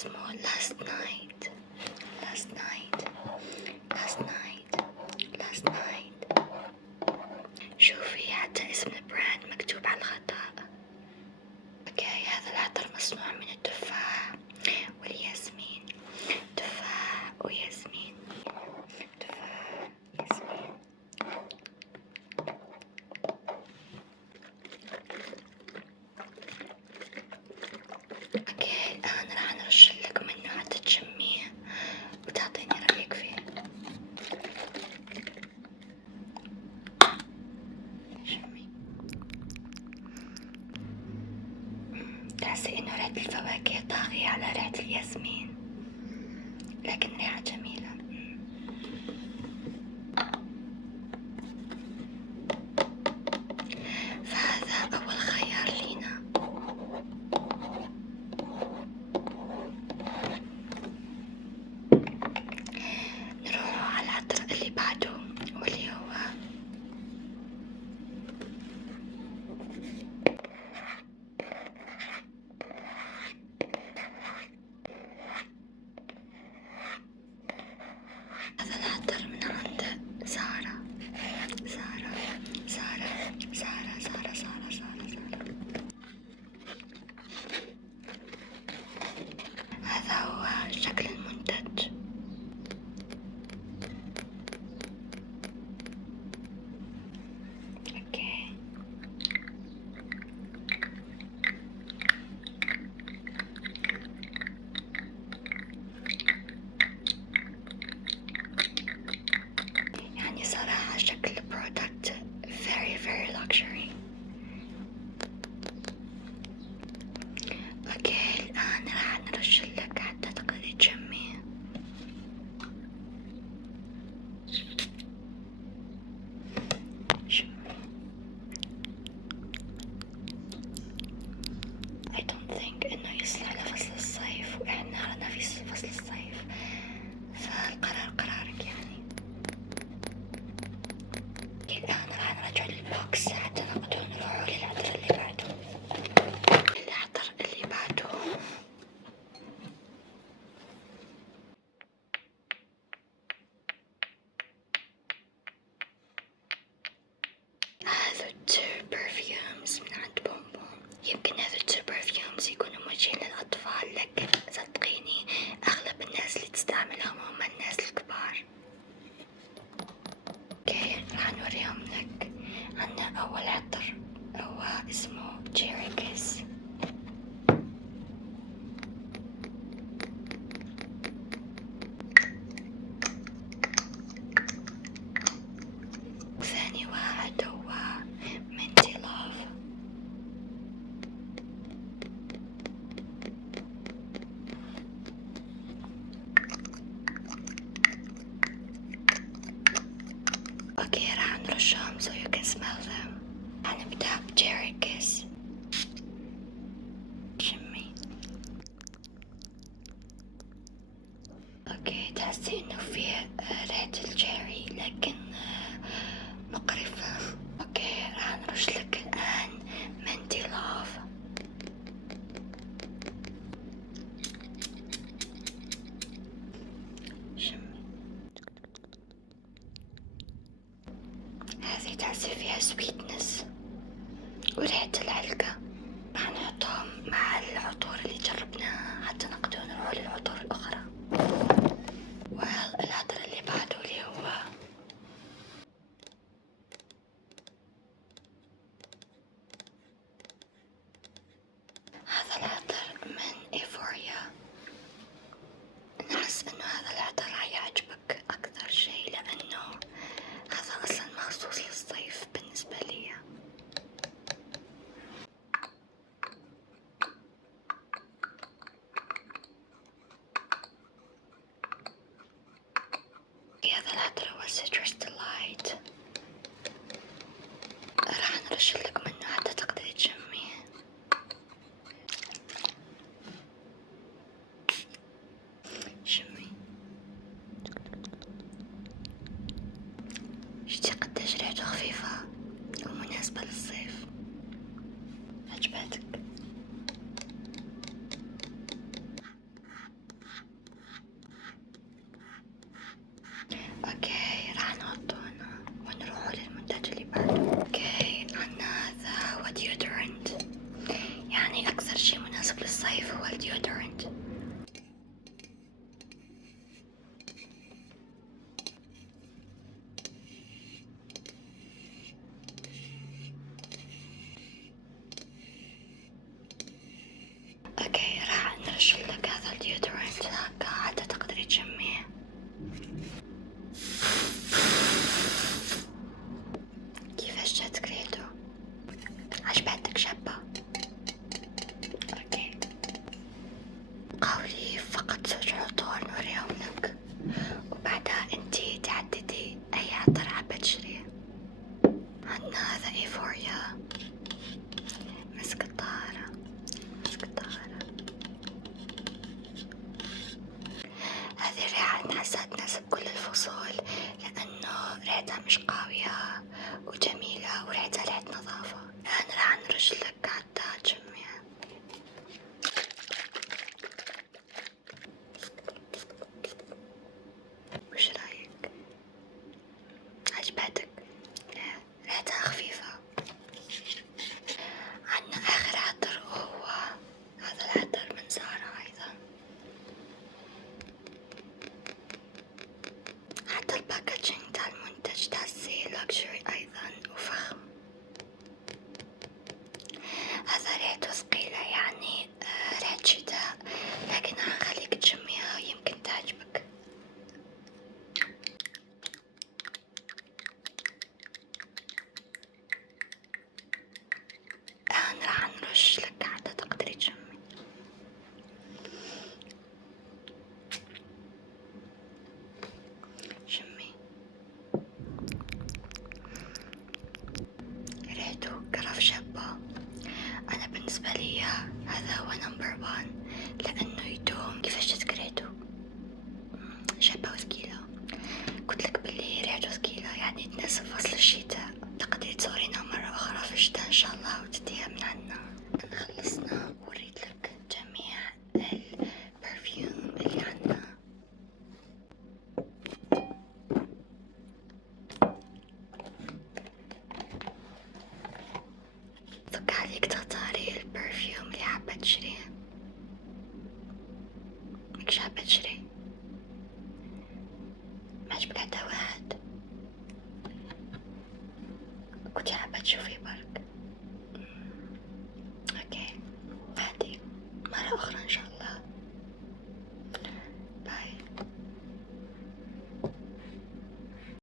اسمه last night. شوفي حتى اسم البراند مكتوب على الغطاء. اوكي، هذا العطر مصنوع من التفاح والياسمين. تفاح وياسمين. اوكي، الآن راح نرشلك منه حتى تشميه وتعطيني رأيك فيه. شمي. تحسي انه ريحة الفواكه طاغية على ريحة الياسمين، لكن ريحة جميلة. فهذا أول خيار لينا. نروح على العطر اللي بعده واللي هو هذا العطر من عند زارا. هذا هو شكل المنتج. اوكي، يعني صراحة شكل البرودكت very luxury. اوكي، الآن راح نرشلك حتى تقدري تشميه. I don't think إنه يصلح لفصل الصيف، وإحنا رانا في فصل الصيف، فالقرار قرارك يعني. الآن راح نرجع للبوكس حتى نقدر نروح للعطر اللي بعده. هذا تو برفيومز من عند بونبون. يمكن هذا تو برفيومز يكونوا موجهين للأطفال، لكن صدقيني أغلب الناس اللي تستعملهم هم الناس الكبار. اوكي، راح نوريهم لك. عندنا أول عطر هو اسمه جيري كيس. وثاني واحد هو منتي لاف. اوكي، راح نرشهم so you can smell them. هنبدأ بجيري كيس. شمي. اوكي، تحسي انه فيه ريحة الجيري لكن مقرفة. اوكي، راح نرش لك الآن منتي لاف. شمي. هذه تحسي فيها سويتنس وريحة العلقة. راح نحطهم مع العطور اللي جربناها حتى نقدر نروح للعطور الأخرى. العطر اللي بعده اللي هو هذا العطر من إيفوريا. نحس إنه هذا العطر هيعجبك أكثر شيء، لأنه هذا أصلا مخصوص للصيف بالنسبة لي. هذا العطر هو Citrus Delight. راح نرشلك منه حتى تقدري تشميه. شمي. شتي قديش ريحته خفيفة ومناسبة للصيف. عجبتك؟ اوكي راح نحطه هنا ونروح للمنتج اللي بعده. اوكي عنا هذا هو ديودورنت، يعني اكثر شي مناسب للصيف هو الديودورنت. اوكي راح نرش لك هذا الديودورنت هكا حتى تقدري تشميه. كيفاش جاتك ريحته؟ عجبتك شابة؟ اوكي قولي فقط 7 عطور نوريهم لك، وبعدها انتي تعددي اي عطر حابة تشتريه. عندنا هذا ايفوريا مسك الطهارة، مسك الطهارة. هذه الريحة نحسها تناسب كل الفصول لأنه ريحتها مش قوية وجميلة وريحتها ريحة نظافة. الآن راح نرش لك حتى تشميها. وش رايك؟ عجبتك؟ ريحتها خفيفة. عنا آخر عطر وهو هذا العطر من زارا أيضا، حتى الباكجينج تاع المنتج تحسيه لوكسجري أيضا وفخم. هذا ريحته ثقيلة يعني ريحة شتاء، لكن هنخليك تشميها يمكن تعجبك. الآن راح نرش لك حتى تقدري تشمي. شمي، ريحته قرف شابة. أنا بالنسبة لي هذا هو نمبر 1 لأنه يدوم. كيفاش تكرهته؟ شابة وثقيلة. قلتلك باللي ريحته ثقيلة يعني تناسب فصل الشتاء. تقدري تصورينها مرة أخرى في الشتاء إن شاء الله وتديها من عنا. خلصنا وريتلك جميع البرفيوم اللي عنا. اتوقع عليك تختاري البرفيوم اللي حابة تشتريه. مش حابة تشتري؟ ما عجبك حتى واحد؟ كنتي حابة تشوفي